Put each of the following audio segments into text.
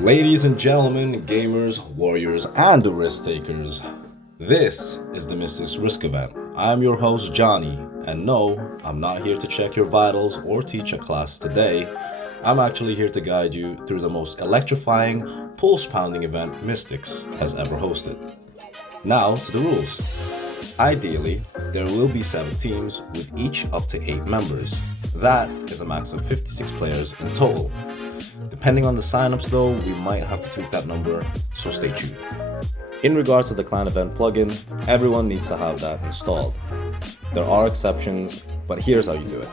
Ladies and gentlemen, gamers, warriors, and risk takers, this is the Mystix Risk event. I'm your host, Johnny, and no, I'm not here to check your vitals or teach a class today. I'm actually here to guide you through the most electrifying, pulse-pounding event Mystix has ever hosted. Now to the rules. Ideally, there will be 7 teams with each up to 8 members. That is a max of 56 players in total. Depending on the signups though, we might have to tweak that number, so stay tuned. In regards to the clan event plugin, everyone needs to have that installed. There are exceptions, but here's how you do it.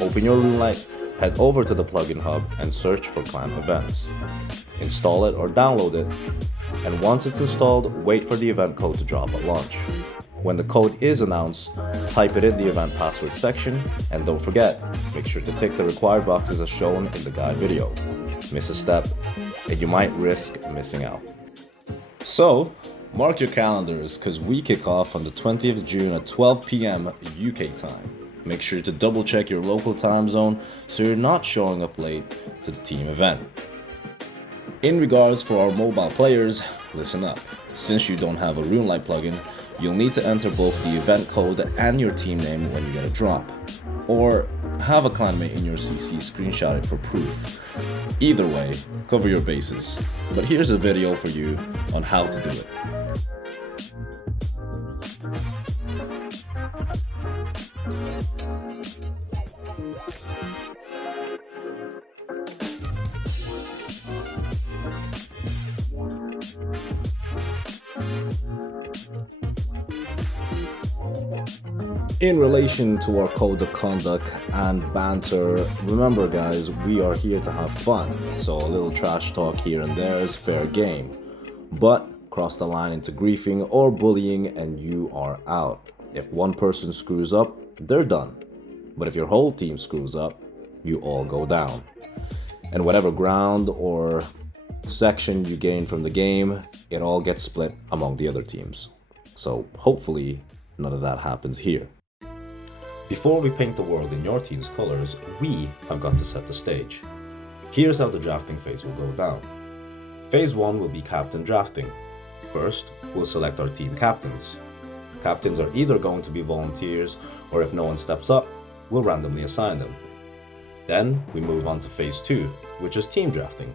Open your Roomlight, head over to the plugin hub and search for clan events. Install it or download it, and once it's installed, wait for the event code to drop at launch. When the code is announced, type it in the event password section, and don't forget, make sure to tick the required boxes as shown in the guide video. Miss a step, and you might risk missing out. So, mark your calendars, because we kick off on the 20th of June at 12 p.m. UK time. Make sure to double check your local time zone so you're not showing up late to the team event. In regards for our mobile players, listen up. Since you don't have a Roomlight plugin, you'll need to enter both the event code and your team name when you get a drop. Or have a clanmate in your CC screenshot it for proof. Either way, cover your bases. But here's a video for you on how to do it. In relation to our code of conduct and banter, remember guys, we are here to have fun, so a little trash talk here and there is fair game. But cross the line into griefing or bullying and you are out. If one person screws up, they're done. But if your whole team screws up, you all go down. And whatever ground or section you gain from the game, it all gets split among the other teams. So hopefully none of that happens here. Before we paint the world in your team's colors, we have got to set the stage. Here's how the drafting phase will go down. Phase 1 will be captain drafting. First, we'll select our team captains. Captains are either going to be volunteers, or if no one steps up, we'll randomly assign them. Then, we move on to phase 2, which is team drafting.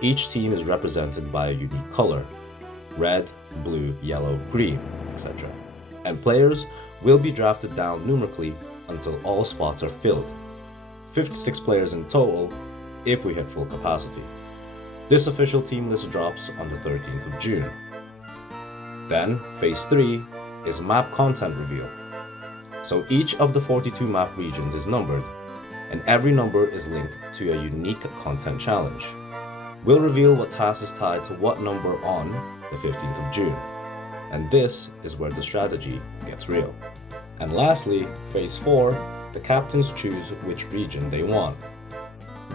Each team is represented by a unique color: red, blue, yellow, green, etc. And players will be drafted down numerically until all spots are filled. 56 players in total if we hit full capacity. This official team list drops on the 13th of June. Then, phase 3 is map content reveal. So each of the 42 map regions is numbered, and every number is linked to a unique content challenge. We'll reveal what task is tied to what number on the 15th of June. And this is where the strategy gets real. And lastly, phase 4, the captains choose which region they want.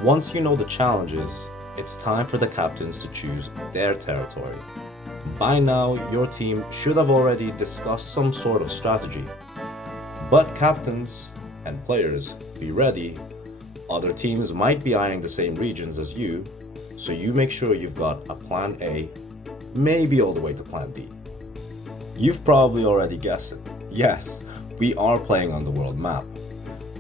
Once you know the challenges, it's time for the captains to choose their territory. By now, your team should have already discussed some sort of strategy. But captains and players, be ready. Other teams might be eyeing the same regions as you, so you make sure you've got a plan A, maybe all the way to plan D. You've probably already guessed it. Yes, we are playing on the world map.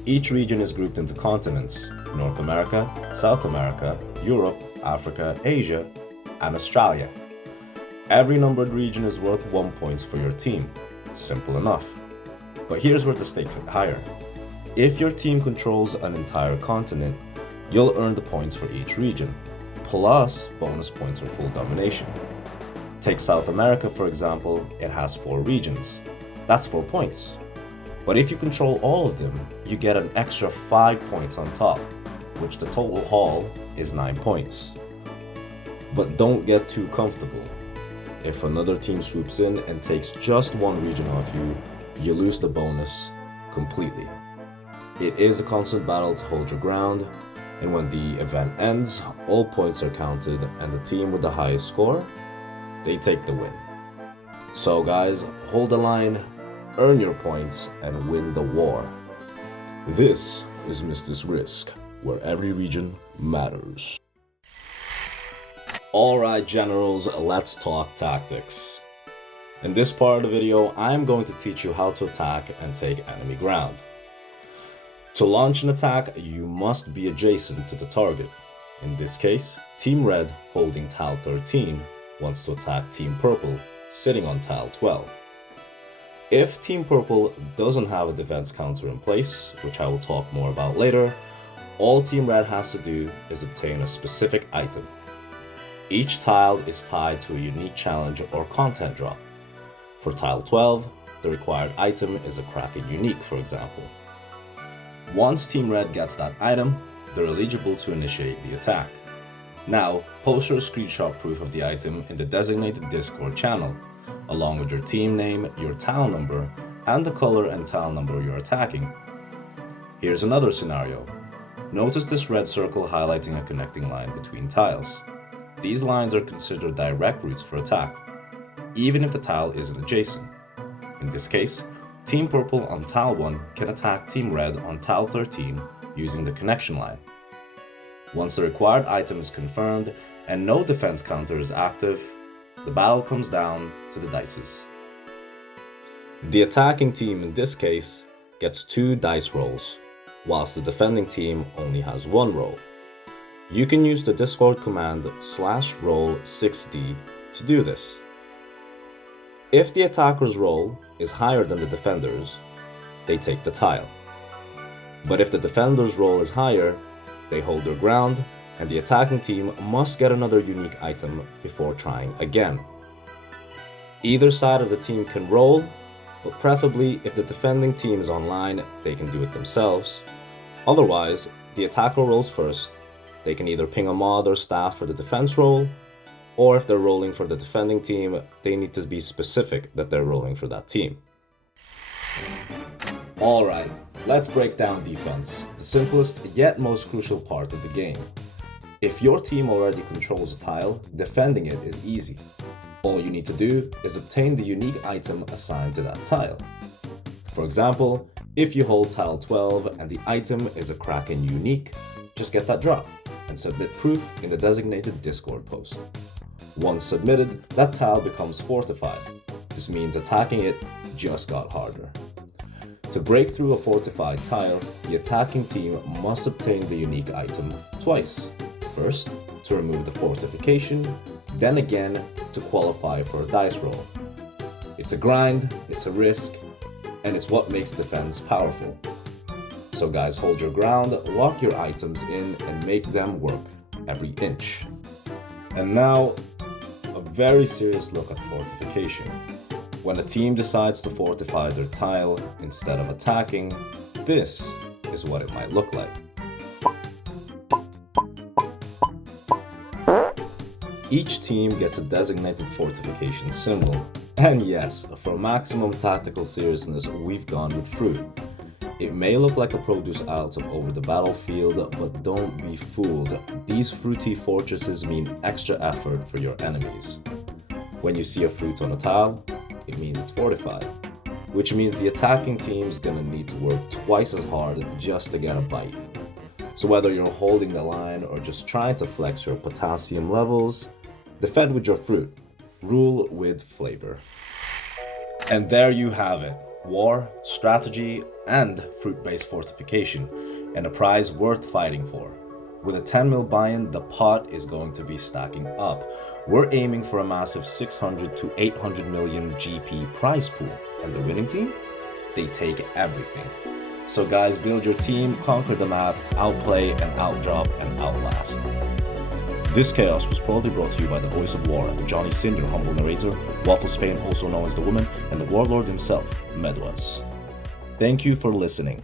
Each region is grouped into continents: North America, South America, Europe, Africa, Asia, and Australia. Every numbered region is worth 1 point for your team. Simple enough. But here's where the stakes get higher. If your team controls an entire continent, you'll earn the points for each region, plus bonus points for full domination. Take South America for example, it has 4 regions. That's 4 points. But if you control all of them, you get an extra 5 points on top, which the total haul is 9 points. But don't get too comfortable. If another team swoops in and takes just one region off you, you lose the bonus completely. It is a constant battle to hold your ground, and when the event ends, all points are counted and the team with the highest score, they take the win. So guys, hold the line, earn your points, and win the war. This is Mystix Risk, where every region matters. Alright generals, let's talk tactics. In this part of the video, I am going to teach you how to attack and take enemy ground. To launch an attack, you must be adjacent to the target. In this case, Team Red, holding tile 13, wants to attack Team Purple, sitting on tile 12. If Team Purple doesn't have a defense counter in place, which I will talk more about later, all Team Red has to do is obtain a specific item. Each tile is tied to a unique challenge or content drop. For tile 12, the required item is a Kraken unique, for example. Once Team Red gets that item, they're eligible to initiate the attack. Now, post your screenshot proof of the item in the designated Discord channel, along with your team name, your tile number, and the color and tile number you're attacking. Here's another scenario. Notice this red circle highlighting a connecting line between tiles. These lines are considered direct routes for attack, even if the tile isn't adjacent. In this case, Team Purple on tile 1 can attack Team Red on tile 13 using the connection line. Once the required item is confirmed and no defense counter is active, the battle comes down to the dices. The attacking team in this case gets 2 dice rolls, whilst the defending team only has 1 roll. You can use the Discord command /roll6d to do this. If the attacker's roll is higher than the defender's, they take the tile. But if the defender's roll is higher, they hold their ground, and the attacking team must get another unique item before trying again. Either side of the team can roll, but preferably if the defending team is online, they can do it themselves. Otherwise, the attacker rolls first. They can either ping a mod or staff for the defense roll, or if they're rolling for the defending team, they need to be specific that they're rolling for that team. Alright, let's break down defense, the simplest yet most crucial part of the game. If your team already controls a tile, defending it is easy. All you need to do is obtain the unique item assigned to that tile. For example, if you hold tile 12 and the item is a Kraken unique, just get that drop and submit proof in the designated Discord post. Once submitted, that tile becomes fortified. This means attacking it just got harder. To break through a fortified tile, the attacking team must obtain the unique item twice. First, to remove the fortification, then again to qualify for a dice roll. It's a grind, it's a risk, and it's what makes defense powerful. So guys, hold your ground, lock your items in, and make them work every inch. And now, a very serious look at fortification. When a team decides to fortify their tile instead of attacking, this is what it might look like. Each team gets a designated fortification symbol. And yes, for maximum tactical seriousness, we've gone with fruit. It may look like a produce item over the battlefield, but don't be fooled. These fruity fortresses mean extra effort for your enemies. When you see a fruit on a tile, it means it's fortified, which means the attacking team's gonna need to work twice as hard just to get a bite. So whether you're holding the line or just trying to flex your potassium levels, defend with your fruit, rule with flavor. And there you have it. War, strategy, and fruit-based fortification, and a prize worth fighting for. With a 10 mil buy-in, the pot is going to be stacking up. We're aiming for a massive 600 to 800 million GP prize pool, and the winning team? They take everything. So guys, build your team, conquer the map, outplay and outdrop and outlast. This chaos was proudly brought to you by the voice of War, Johnny Sin, your humble narrator, Waffle Spain, also known as the Woman, and the warlord himself, Medwas. Thank you for listening.